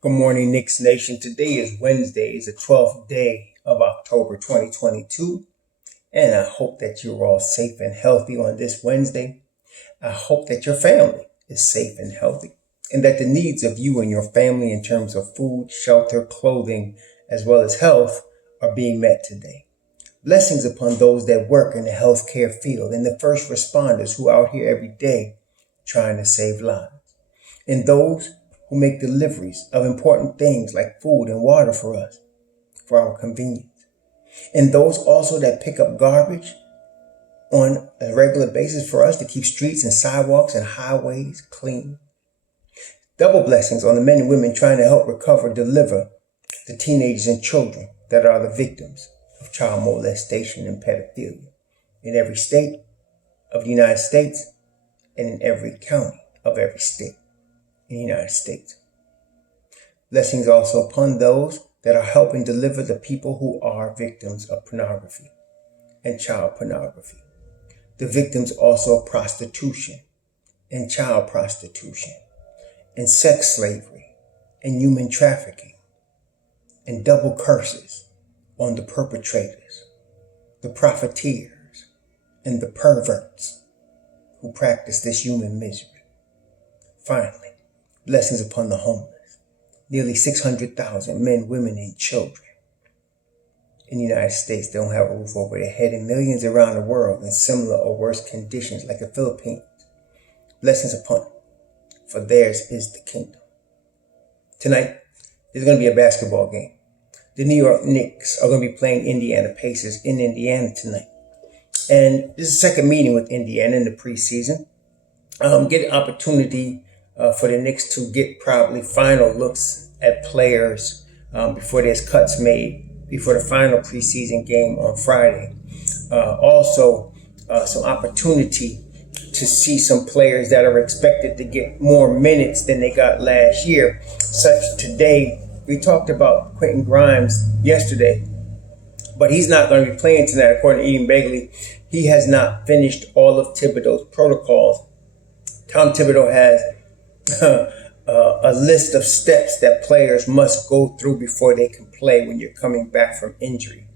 Good morning, Knicks Nation. Today is Wednesday. It's the 12th day of October 2022. And I hope that you're all safe and healthy on this Wednesday. I hope that your family is safe and healthy, and that the needs of you and your family in terms of food, shelter, clothing, as well as health are being met today. Blessings upon those that work in the healthcare field and the first responders who are out here every day trying to save lives. And those who make deliveries of important things like food and water for us, for our convenience. And those also that pick up garbage on a regular basis for us to keep streets and sidewalks and highways clean. Double blessings on the men and women trying to help recover, deliver the teenagers and children that are the victims of child molestation and pedophilia in every state of the United States and in every county of every state in the United States. Blessings also upon those that are helping deliver the people who are victims of pornography and child pornography. The victims also of prostitution and child prostitution and sex slavery and human trafficking, and double curses on the perpetrators, the profiteers, and the perverts who practice this human misery. Finally, blessings upon the homeless, nearly 600,000 men, women, and children in the United States don't have a roof over their head, and millions around the world in similar or worse conditions like the Philippines. Blessings upon them, for theirs is the kingdom. Tonight, there's going to be a basketball game. The New York Knicks are going to be playing Indiana Pacers in Indiana tonight. And this is the second meeting with Indiana in the preseason. Get an opportunity for the Knicks to get probably final looks at players before there's cuts made before the final preseason game on Friday. Also, some opportunity to see some players that are expected to get more minutes than they got last year. Such today, we talked about Quentin Grimes yesterday, but he's not going to be playing tonight, according to Ian Begley. He has not finished all of Thibodeau's protocols. Tom Thibodeau has a list of steps that players must go through before they can play when you're coming back from injury.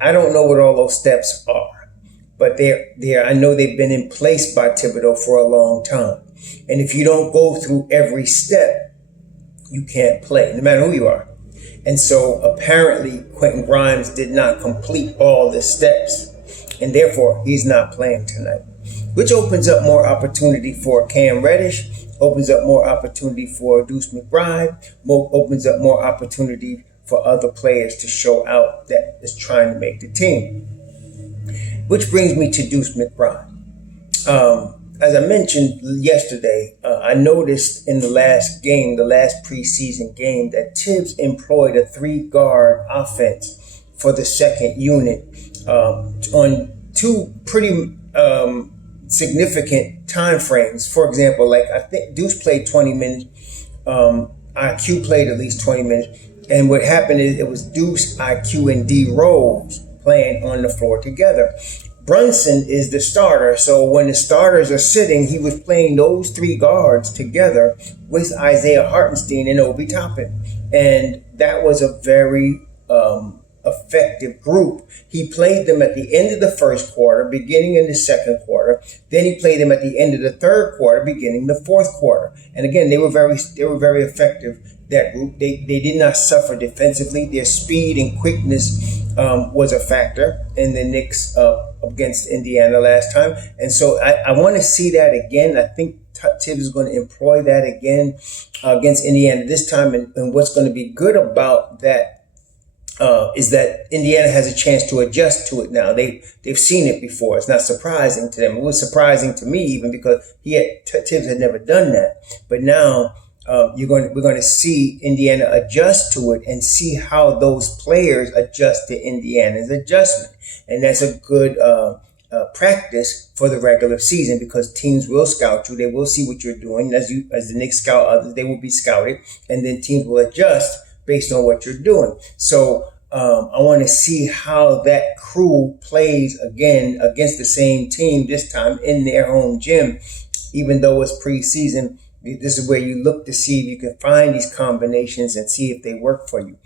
I don't know what all those steps are, but I know they've been in place by Thibodeau for a long time. And if you don't go through every step, you can't play, no matter who you are. And so apparently Quentin Grimes did not complete all the steps, and therefore he's not playing tonight, which opens up more opportunity for Cam Reddish, opens up more opportunity for Deuce McBride, opens up more opportunity for other players to show out that is trying to make the team. Which brings me to Deuce McBride. As I mentioned yesterday, I noticed in the last preseason game, that Tibbs employed a 3-guard offense for the second unit on two pretty significant time frames. For example, like I think Deuce played 20 minutes, IQ played at least 20 minutes, and what happened is it was Deuce, IQ, and D Rose playing on the floor together. Brunson is the starter, so when the starters are sitting, he was playing those 3 guards together with Isaiah Hartenstein and Obi Toppin, and that was a very effective group. He played them at the end of the first quarter, beginning in the second quarter. Then he played them at the end of the third quarter, beginning the fourth quarter. And again, they were very effective. That group, they did not suffer defensively. Their speed and quickness was a factor in the Knicks against Indiana last time. And so I want to see that again. I think Tibbs is going to employ that again against Indiana this time. And what's going to be good about that is that Indiana has a chance to adjust to it now. They've seen it before. It's not surprising to them. It was surprising to me even because Tibbs had never done that. But now we're going to see Indiana adjust to it and see how those players adjust to Indiana's adjustment. And that's a good practice for the regular season, because teams will scout you. They will see what you're doing. As the Knicks scout others, they will be scouted, and then teams will adjust based on what you're doing. So I want to see how that crew plays again against the same team, this time in their home gym. Even though it's preseason, This is where you look to see if you can find these combinations and see if they work for you.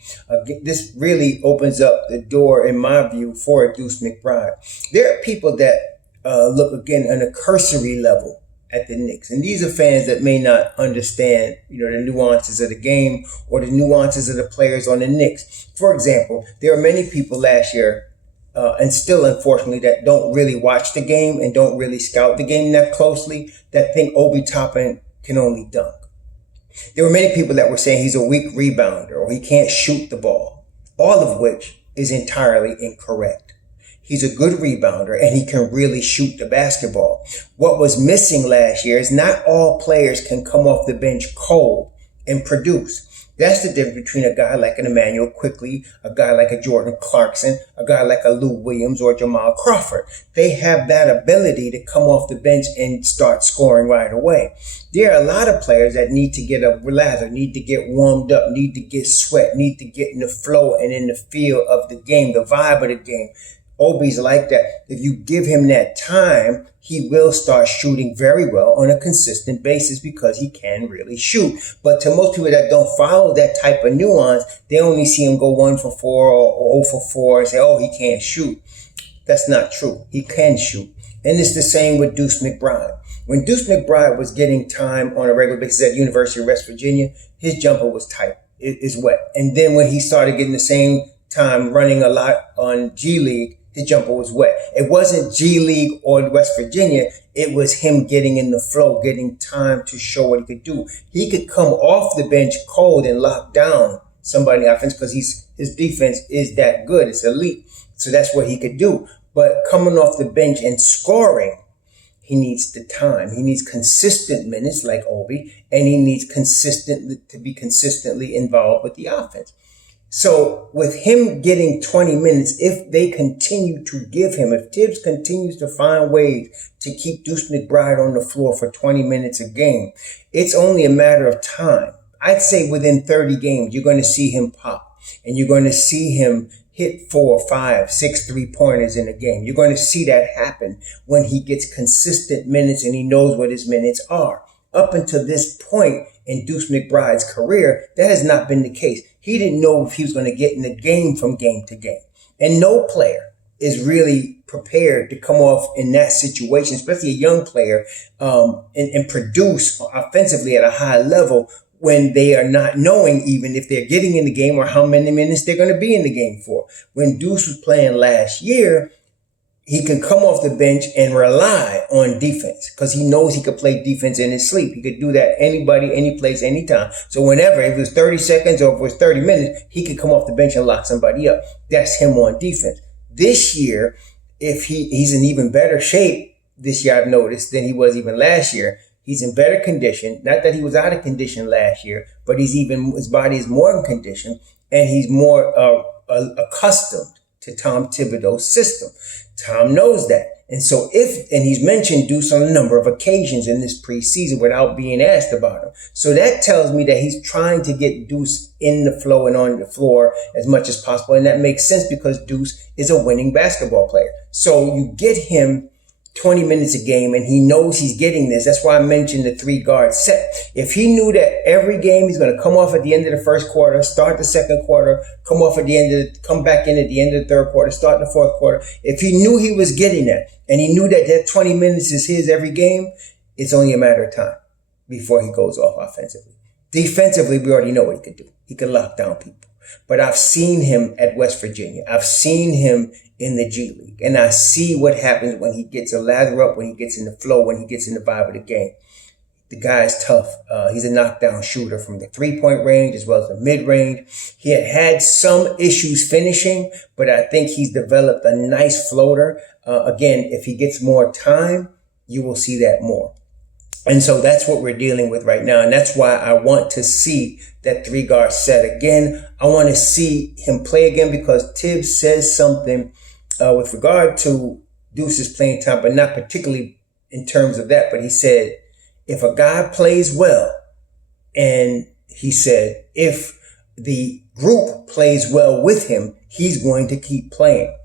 This really opens up the door, in my view, for a Deuce McBride. There are people that look, again, on a cursory level at the Knicks. And these are fans that may not understand, the nuances of the game or the nuances of the players on the Knicks. For example, there are many people last year, and still, unfortunately, that don't really watch the game and don't really scout the game that closely, that think Obi Toppin can only dunk. There were many people that were saying he's a weak rebounder or he can't shoot the ball, all of which is entirely incorrect. He's a good rebounder and he can really shoot the basketball. What was missing last year is not all players can come off the bench cold and produce. That's the difference between a guy like an Emmanuel Quickley, a guy like a Jordan Clarkson, a guy like a Lou Williams or Jamal Crawford. They have that ability to come off the bench and start scoring right away. There are a lot of players that need to get a lather, need to get warmed up, need to get sweat, need to get in the flow and in the feel of the game, the vibe of the game. Obi's like that. If you give him that time, he will start shooting very well on a consistent basis because he can really shoot. But to most people that don't follow that type of nuance, they only see him go 1 for 4 or 0 for 4 and say, oh, he can't shoot. That's not true. He can shoot. And it's the same with Deuce McBride. When Deuce McBride was getting time on a regular basis at University of West Virginia, his jumper was tight. It's wet. And then when he started getting the same time running a lot on G League, his jumper was wet. It wasn't G League or West Virginia. It was him getting in the flow, getting time to show what he could do. He could come off the bench cold and lock down somebody in the offense because his defense is that good. It's elite. So that's what he could do. But coming off the bench and scoring, he needs the time. He needs consistent minutes like Obi, and he needs to be consistently involved with the offense. So with him getting 20 minutes, if they continue to give him, if Tibbs continues to find ways to keep Deuce McBride on the floor for 20 minutes a game, it's only a matter of time. I'd say within 30 games, you're going to see him pop and you're going to see him hit 4, 5, 6 3-pointers in a game. You're going to see that happen when he gets consistent minutes and he knows what his minutes are. Up until this point in Deuce McBride's career, that has not been the case. He didn't know if he was going to get in the game from game to game. And no player is really prepared to come off in that situation, especially a young player, and produce offensively at a high level when they are not knowing even if they're getting in the game or how many minutes they're going to be in the game for. When Deuce was playing last year, he can come off the bench and rely on defense because he knows he could play defense in his sleep. He could do that anybody, any place, anytime. So whenever, if it was 30 seconds or if it was 30 minutes, he could come off the bench and lock somebody up. That's him on defense. This year, if he's in even better shape this year, I've noticed, than he was even last year. He's in better condition. Not that he was out of condition last year, but his body is more in condition and he's more accustomed to Tom Thibodeau's system. Tom knows that. And so and he's mentioned Deuce on a number of occasions in this preseason without being asked about him. So that tells me that he's trying to get Deuce in the flow and on the floor as much as possible. And that makes sense because Deuce is a winning basketball player. So you get him 20 minutes a game and he knows he's getting this. That's why I mentioned the 3-guard set. If he knew that every game he's going to come off at the end of the first quarter, start the second quarter, come back in at the end of the third quarter, start the fourth quarter. If he knew he was getting that and he knew that 20 minutes is his every game, it's only a matter of time before he goes off offensively. Defensively, we already know what he can do. He can lock down people. But I've seen him at West Virginia. I've seen him in the G League. And I see what happens when he gets a lather up, when he gets in the flow, when he gets in the vibe of the game. The guy is tough. He's a knockdown shooter from the 3-point range as well as the mid-range. He had some issues finishing, but I think he's developed a nice floater. Again, if he gets more time, you will see that more. And so that's what we're dealing with right now. And that's why I want to see that 3-guard set again. I want to see him play again because Tibbs says something with regard to Deuce's playing time, but not particularly in terms of that. But he said, if a guy plays well, and he said, if the group plays well with him, he's going to keep playing.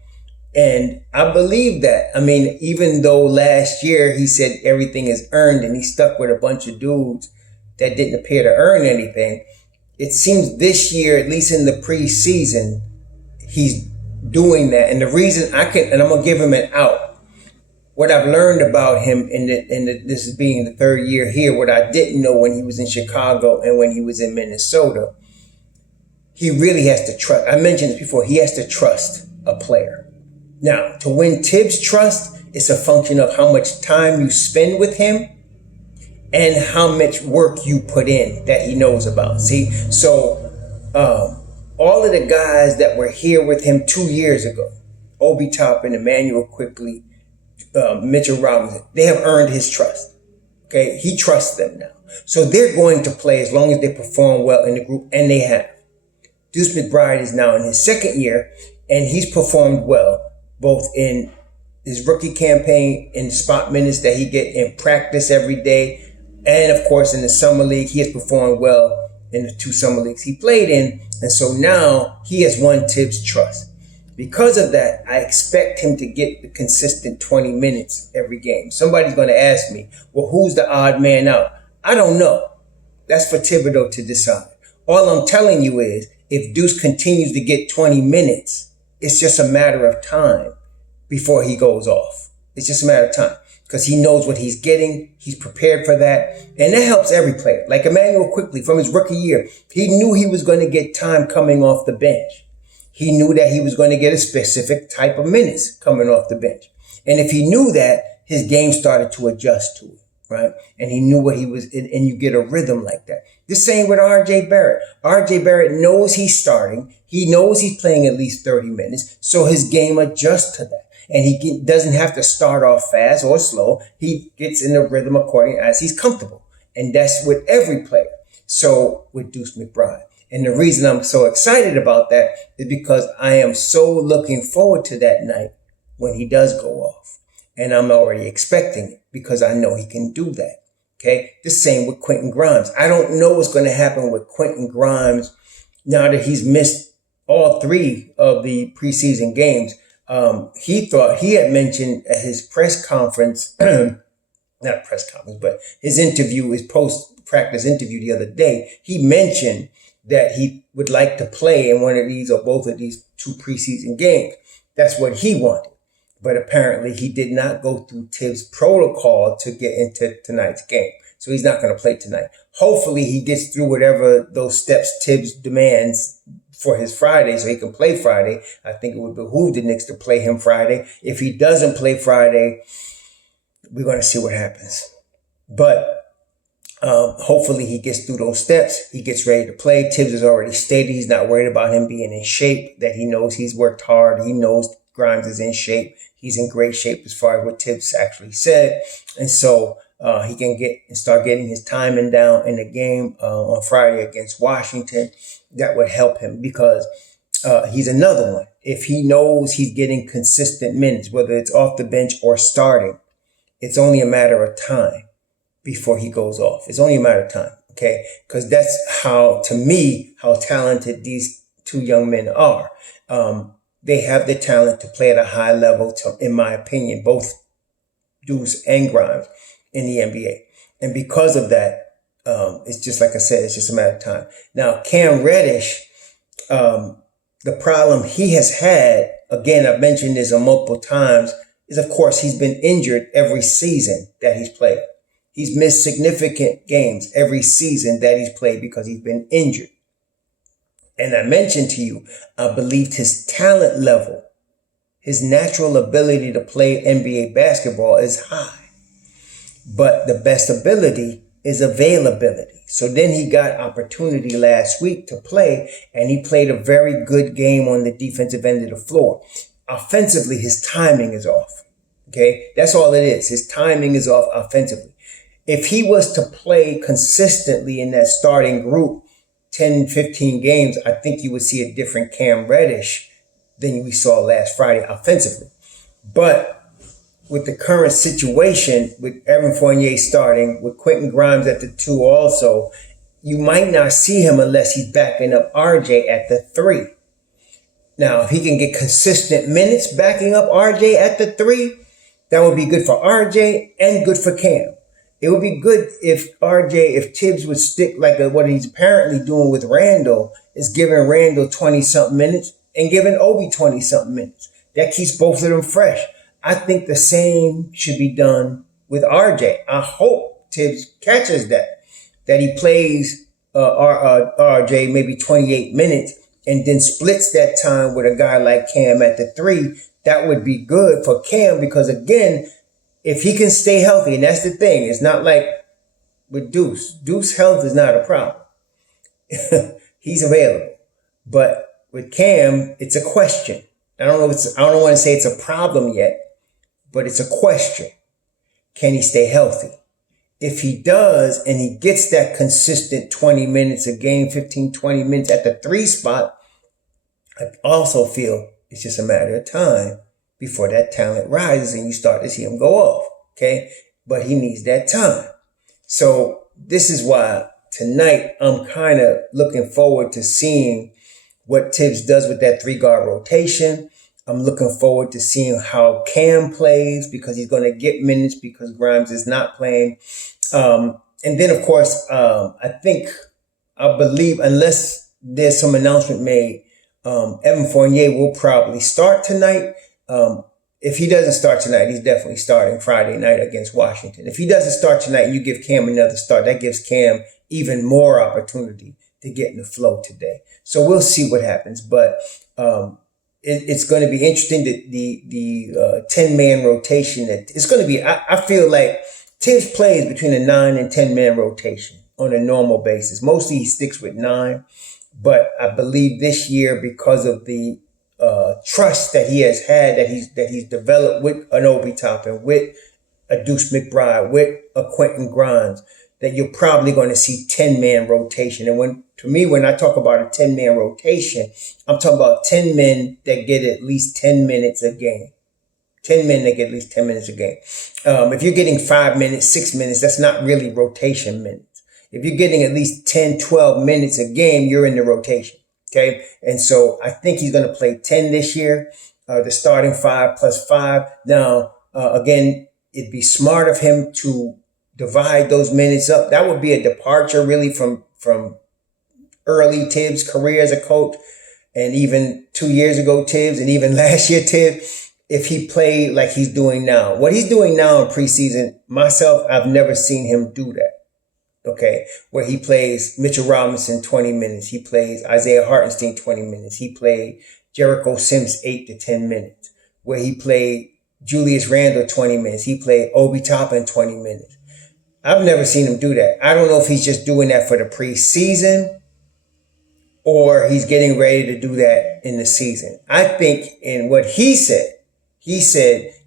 And I believe that. I mean, even though last year he said everything is earned and he stuck with a bunch of dudes that didn't appear to earn anything. It seems this year, at least in the preseason, he's doing that. And the reason and I'm going to give him an out. What I've learned about him this is being the third year here, what I didn't know when he was in Chicago and when he was in Minnesota, he really has to trust. I mentioned this before. He has to trust a player. Now, to win Tibbs' trust, it's a function of how much time you spend with him and how much work you put in that he knows about. See, so all of the guys that were here with him 2 years ago, Obi Toppin, Emmanuel Quickly, Mitchell Robinson, they have earned his trust. Okay, he trusts them now. So they're going to play as long as they perform well in the group, and they have. Deuce McBride is now in his second year, and he's performed well, both in his rookie campaign, in spot minutes that he get in practice every day, and of course in the summer league. He has performed well in the 2 summer leagues he played in, and so now he has won Tibbs' trust. Because of that, I expect him to get the consistent 20 minutes every game. Somebody's going to ask me, well, who's the odd man out? I don't know. That's for Thibodeau to decide. All I'm telling you is, if Deuce continues to get 20 minutes, it's just a matter of time before he goes off. It's just a matter of time because he knows what he's getting. He's prepared for that. And that helps every player. Like Emmanuel Quickly from his rookie year, he knew he was going to get time coming off the bench. He knew that he was going to get a specific type of minutes coming off the bench. And if he knew that, his game started to adjust to it, right? And he knew what he was, and you get a rhythm like that. The same with RJ Barrett. RJ Barrett knows he's starting. He knows he's playing at least 30 minutes. So his game adjusts to that. And he doesn't have to start off fast or slow. He gets in the rhythm according as he's comfortable. And that's with every player. So with Deuce McBride. And the reason I'm so excited about that is because I am so looking forward to that night when he does go off. And I'm already expecting it because I know he can do that. Okay. The same with Quentin Grimes. I don't know what's going to happen with Quentin Grimes now that he's missed all 3 of the preseason games. He had mentioned at his press conference, not press conference, but his interview, his post-practice interview the other day, he mentioned that he would like to play in one of these or both of these 2 preseason games. That's what he wanted. But apparently he did not go through Tibbs' protocol to get into tonight's game. So he's not going to play tonight. Hopefully he gets through whatever those steps Tibbs demands for his Friday so he can play Friday. I think it would behoove the Knicks to play him Friday. If he doesn't play Friday, we're going to see what happens. But hopefully he gets through those steps. He gets ready to play. Tibbs has already stated he's not worried about him being in shape, that he knows he's worked hard. He knows Grimes is in shape. He's in great shape as far as what Tibbs actually said. And so he can start getting his timing down in the game on Friday against Washington. That would help him because he's another one. If he knows he's getting consistent minutes, whether it's off the bench or starting, it's only a matter of time before he goes off. It's only a matter of time, okay? Because that's how talented these 2 young men are. They have the talent to play at a high level, in my opinion, both Deuce and Grimes in the NBA. And because of that, it's just like I said, it's just a matter of time. Now, Cam Reddish, the problem he has had, again, I've mentioned this multiple times, is of course he's been injured every season that he's played. He's missed significant games every season that he's played because he's been injured. And I mentioned to you, I believed his talent level, his natural ability to play NBA basketball is high. But the best ability is availability. So then he got opportunity last week to play, and he played a very good game on the defensive end of the floor. Offensively, his timing is off. Okay, that's all it is. His timing is off offensively. If he was to play consistently in that starting group, 10, 15 games, I think you would see a different Cam Reddish than we saw last Friday offensively. But with the current situation, with Evan Fournier starting, with Quentin Grimes at the 2 also, you might not see him unless he's backing up RJ at the 3. Now, if he can get consistent minutes backing up RJ at the 3, that would be good for RJ and good for Cam. It would be good if Tibbs would stick like what he's apparently doing with Randall, is giving Randall 20-something minutes and giving Obi 20-something minutes. That keeps both of them fresh. I think the same should be done with RJ. I hope Tibbs catches that he plays RJ maybe 28 minutes and then splits that time with a guy like Cam at the 3. That would be good for Cam because, again, if he can stay healthy, and that's the thing, it's not like with Deuce. Deuce health is not a problem. He's available. But with Cam, it's a question. I don't want to say it's a problem yet, but it's a question. Can he stay healthy? If he does, and he gets that consistent 20 minutes a game, 15, 20 minutes at the 3 spot, I also feel it's just a matter of time before that talent rises and you start to see him go off. Okay. But he needs that time. So this is why tonight I'm kind of looking forward to seeing what Tibbs does with that 3-guard rotation. I'm looking forward to seeing how Cam plays because he's going to get minutes because Grimes is not playing. And then, of course, I believe, unless there's some announcement made, Evan Fournier will probably start tonight. If he doesn't start tonight, he's definitely starting Friday night against Washington. If he doesn't start tonight and you give Cam another start, that gives Cam even more opportunity to get in the flow today. So we'll see what happens. But it's going to be interesting that the 10-man rotation. It's going to be, I feel like Tibbs plays between a 9 and 10-man rotation on a normal basis. Mostly he sticks with 9. But I believe this year, because of the trust that he has had, that he's developed with an Obi Toppin, with a Deuce McBride, with a Quentin Grimes, that you're probably going to see 10-man rotation. And when I talk about a 10-man rotation, I'm talking about 10 men that get at least 10 minutes a game. 10 men that get at least 10 minutes a game. If you're getting 5 minutes, 6 minutes, that's not really rotation minutes. If you're getting at least 10, 12 minutes a game, you're in the rotation. Okay. And so I think he's going to play 10 this year, the starting 5 plus 5. Now, again, it'd be smart of him to divide those minutes up. That would be a departure really from early Tibbs' career as a coach, and even 2 years ago Tibbs, and even last year Tibbs, if he played like he's doing now. What he's doing now in preseason, myself, I've never seen him do that. Okay, where he plays Mitchell Robinson 20 minutes. He plays Isaiah Hartenstein 20 minutes. He played Jericho Sims 8 to 10 minutes. Where he played Julius Randle 20 minutes. He played Obi Toppin 20 minutes. I've never seen him do that. I don't know if he's just doing that for the preseason or he's getting ready to do that in the season. I think in what he said,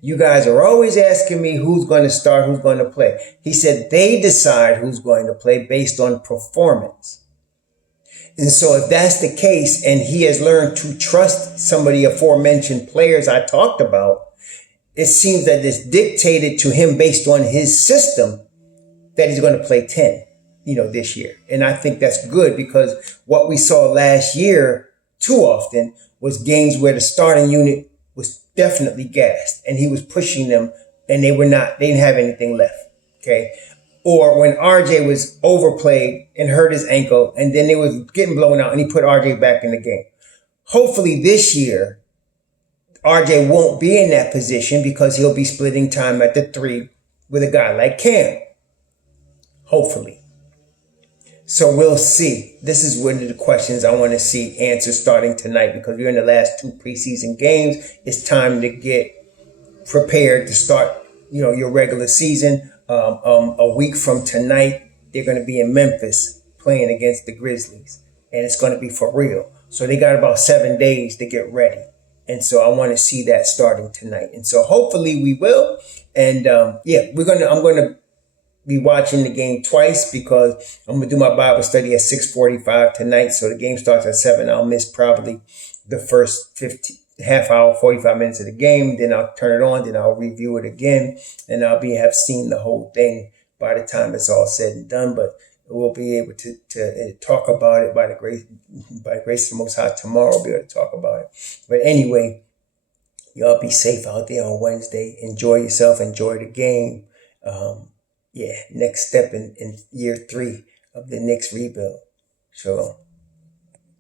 you guys are always asking me who's going to start, who's going to play. He said they decide who's going to play based on performance. And so if that's the case, and he has learned to trust some of the aforementioned players I talked about, it seems that it's dictated to him based on his system that he's going to play 10, this year. And I think that's good because what we saw last year too often was games where the starting unit was definitely gassed and he was pushing them and they didn't have anything left. Okay. Or when RJ was overplayed and hurt his ankle and then they was getting blown out and he put RJ back in the game. Hopefully this year, RJ won't be in that position because he'll be splitting time at the 3 with a guy like Cam. Hopefully. So we'll see. This is one of the questions I want to see answered starting tonight because we're in the last 2 preseason games. It's time to get prepared to start, your regular season. A week from tonight, they're going to be in Memphis playing against the Grizzlies, and it's going to be for real. So they got about 7 days to get ready. And so I want to see that starting tonight. And so hopefully we will. And I'm going to be watching the game twice because I'm going to do my Bible study at 6:45 tonight. So the game starts at 7. I'll miss probably the first half hour, 45 minutes of the game. Then I'll turn it on. Then I'll review it again. And I'll have seen the whole thing by the time it's all said and done. But we'll be able to talk about it by grace of the Most High tomorrow. We'll be able to talk about it. But anyway, y'all be safe out there on Wednesday. Enjoy yourself. Enjoy the game. next step in year 3 of the KNICKS rebuild. So